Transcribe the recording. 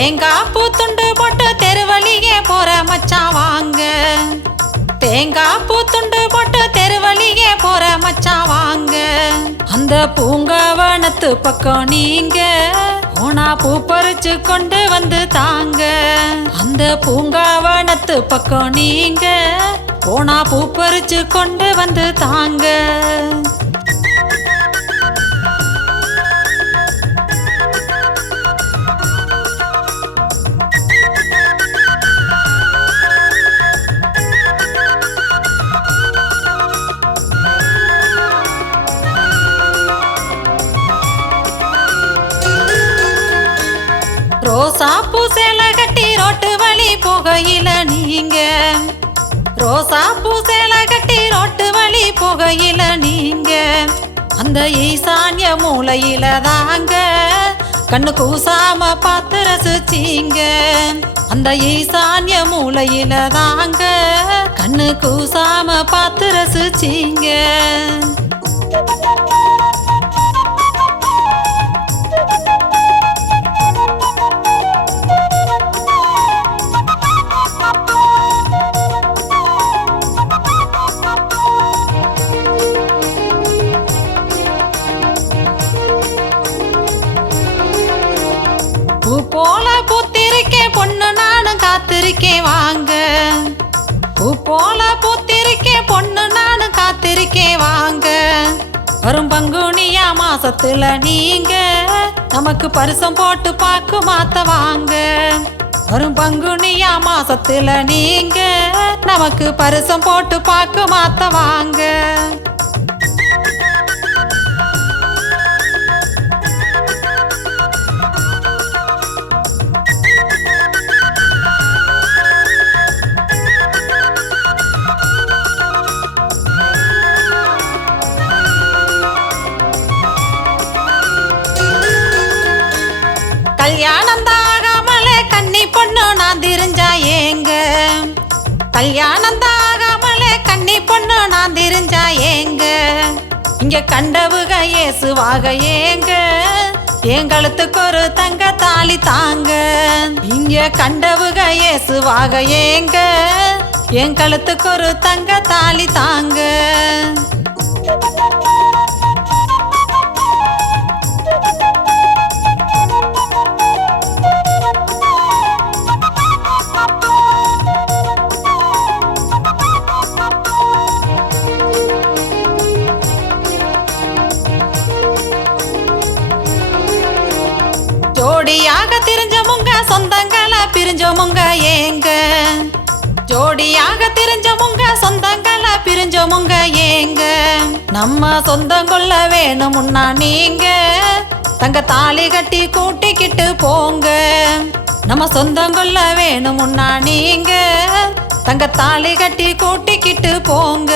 தேங்காய் பூ துண்டு போட்டு தெருவழியே போற மச்சான் வாங்க. தேங்காய் பூ துண்டு போட்டு தெருவழியே போற மச்சான் வாங்க. அந்த பூங்காவனத்து பக்கம் நீங்க ஓனா பூ பறிச்சு கொண்டு வந்து தாங்க. அந்த பூங்காவனத்து பக்கம் நீங்க ஓனா பூ பறிச்சு கொண்டு வந்து தாங்க. ரோசா பூ சேலை கட்டி ரோட்டு வழி போகையில நீங்க. ரோசா பூ சேலை கட்டி ரோட்டு வழி போகையில நீங்க. அந்த ஈசான்ய மூலையில தாங்க கண்ணு கூசாம பார்த்து ரசிச்சீங்க. அந்த ஈசான்ய மூலையில தாங்க கண்ணு கூசாம பார்த்து ரசிச்சீங்க. பூ போல பூத்திருக்கேன் பொண்ணு நானும் காத்திருக்கேன் வாங்க. பூ போல பூத்திருக்கேன் பொண்ணு நானும் காத்திருக்கேன் வாங்க. வரும் பங்குனியா மாசத்துல நீங்க நமக்கு பரிசம் போட்டு பாக்கு மாத்த வாங்க. வரும் பங்குனியா மாசத்துல நீங்க நமக்கு பரிசம் போட்டு பாக்கு மாத்த வாங்க. கல்யாணம் தாகாமலே கன்னி பொண்ணு நான் திரிஞ்சா ஏங்க. கல்யாணம் தாகாமலே கன்னி பொண்ணு நான் திரிஞ்சா ஏங்க. இங்க கண்டவுக இயேசுவாக ஏங்க. என் கழுத்துக்கு ஒரு தங்க தாலி தாங்க. இங்க கண்டவுக இயேசுவாக ஏங்க. என் கழுத்துக்கு ஒரு தங்க தாலி தாங்க. ஜோடியாக திரிஞ்சமுங்க சொந்தங்களை பிரிஞ்சமுங்க ஏங்க. ஜோடியாக திரிஞ்சமுங்க சொந்தங்களை பிரிஞ்சமுங்க ஏங்க. நம்ம சொந்தங்கொள்ள வேணுமுன்னா நீங்க தங்க தாலி கட்டி கூட்டிக்கிட்டு போங்க. நம்ம சொந்தங்கொள்ள வேணுமுன்னா நீங்க தங்க தாலி கட்டி கூட்டிக்கிட்டு போங்க.